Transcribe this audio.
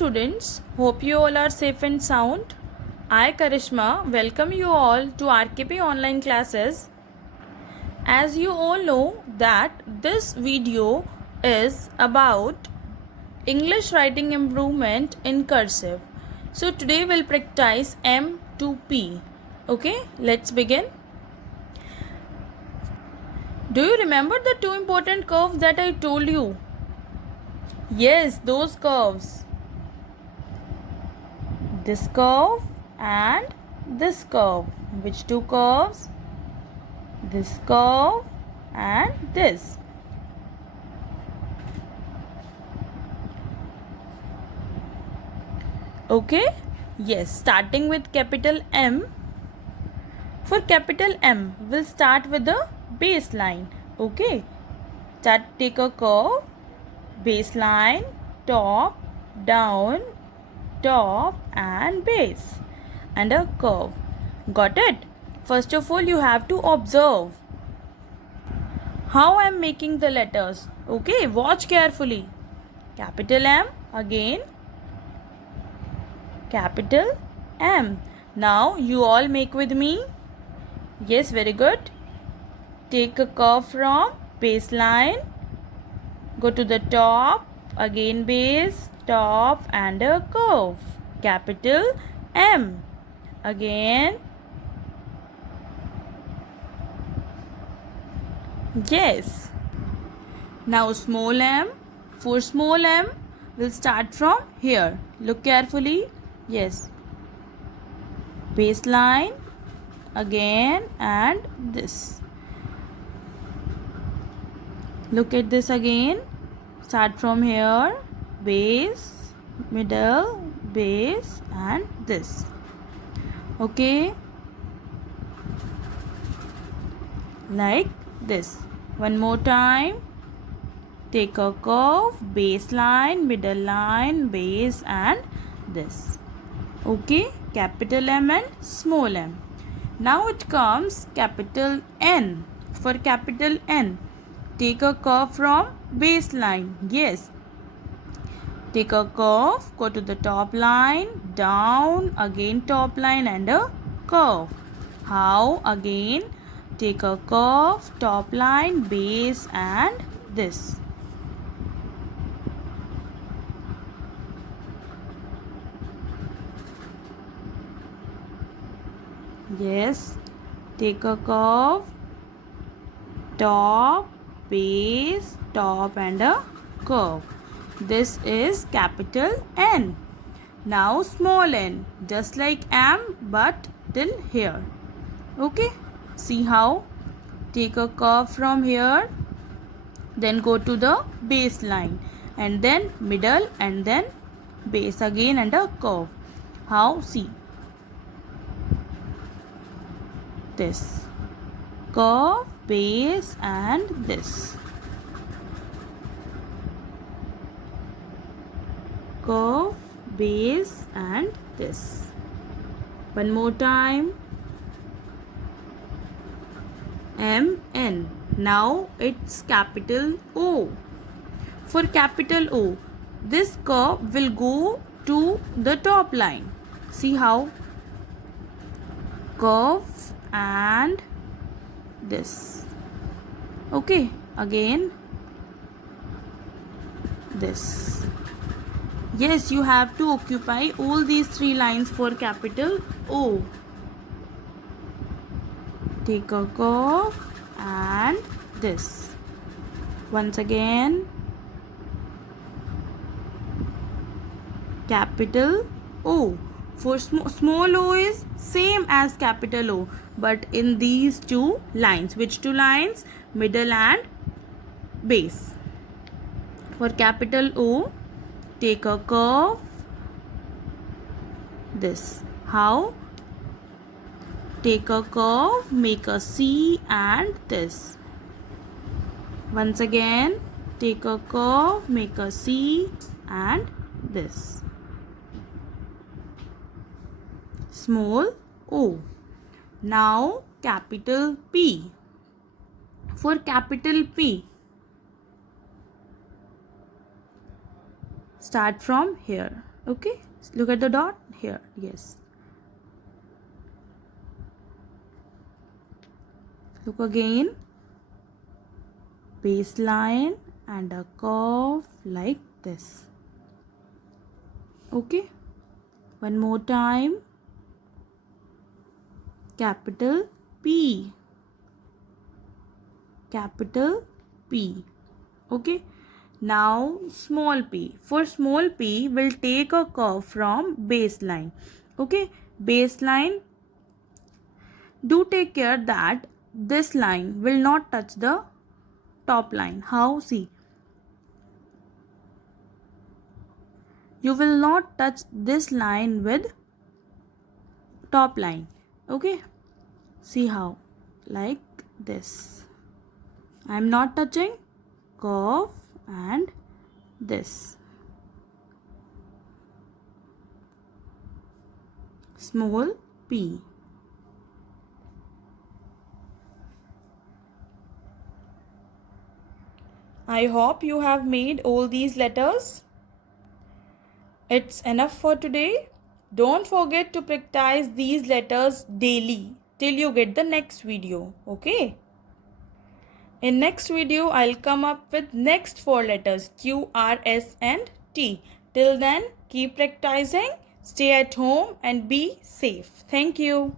students, hope you all are safe and sound. I, Karishma, welcome you all to RKP online classes. As you all know that this video is about English writing improvement in cursive. So today we'll practice M to P. Okay, let's begin. Do you remember the two important curves that I told you? Yes, those curves. This curve and this curve. Which two curves? This curve and this. Okay? Yes, starting with capital M. For capital M, we'll start with the baseline. Okay? Take a curve, baseline, top, down, top and base and a curve. Got it? First of all, you have to observe how I am making the letters. Okay, watch carefully. Capital M, again capital M. Now you all make with me. Yes, very good. Take a curve from baseline, go to the top, again base, top and a curve. Capital M. Again. Yes. Now small m. For small m, we'll start from here. Look carefully. Yes. Baseline. Again and this. Look at this again. Start from here. Base, middle, base and this. Okay. Like this. One more time. Take a curve, baseline, middle line, base and this. Okay. Capital M and small m. Now it comes capital N. For capital N, take a curve from baseline. Yes. Take a curve, go to the top line, down, again top line and a curve. How? Again, take a curve, top line, base and this. Yes. Take a curve, top, base, top and a curve. This is capital N. Now small n, just like M but till here. Okay, see how? Take a curve from here, then go to the baseline and then middle and then base again and a curve. How? See. This. Curve, base and this. Curve, base and this. One more time. M, N. Now it's capital O. For capital O, this curve will go to the top line. See how? Curve and this. Okay, again this. Yes, you have to occupy all these three lines for capital O. Take a curve and this. Once again, capital O. For small o is same as capital O, but in these two lines. Which two lines? Middle and base. For capital O, take a curve. This. How? Take a curve, make a C and this. Once again, take a curve, make a C and this. Small o. Now capital P. For capital P, start from here. Okay, look at the dot here. Yes, look again. Baseline and a curve like this. Okay, one more time. Capital P, capital P. Okay, now small p. For small p, we'll take a curve from baseline. Okay, baseline, do take care that this line will not touch the top line. How? See, you will not touch this line with top line. Okay, see how? Like this. I am not touching curve and this. Small p. I hope you have made all these letters. It's enough for today. Don't forget to practice these letters daily till you get the next video. Okay? In next video, I'll come up with next 4 letters Q, R, S and T. Till then, keep practicing, stay at home and be safe. Thank you.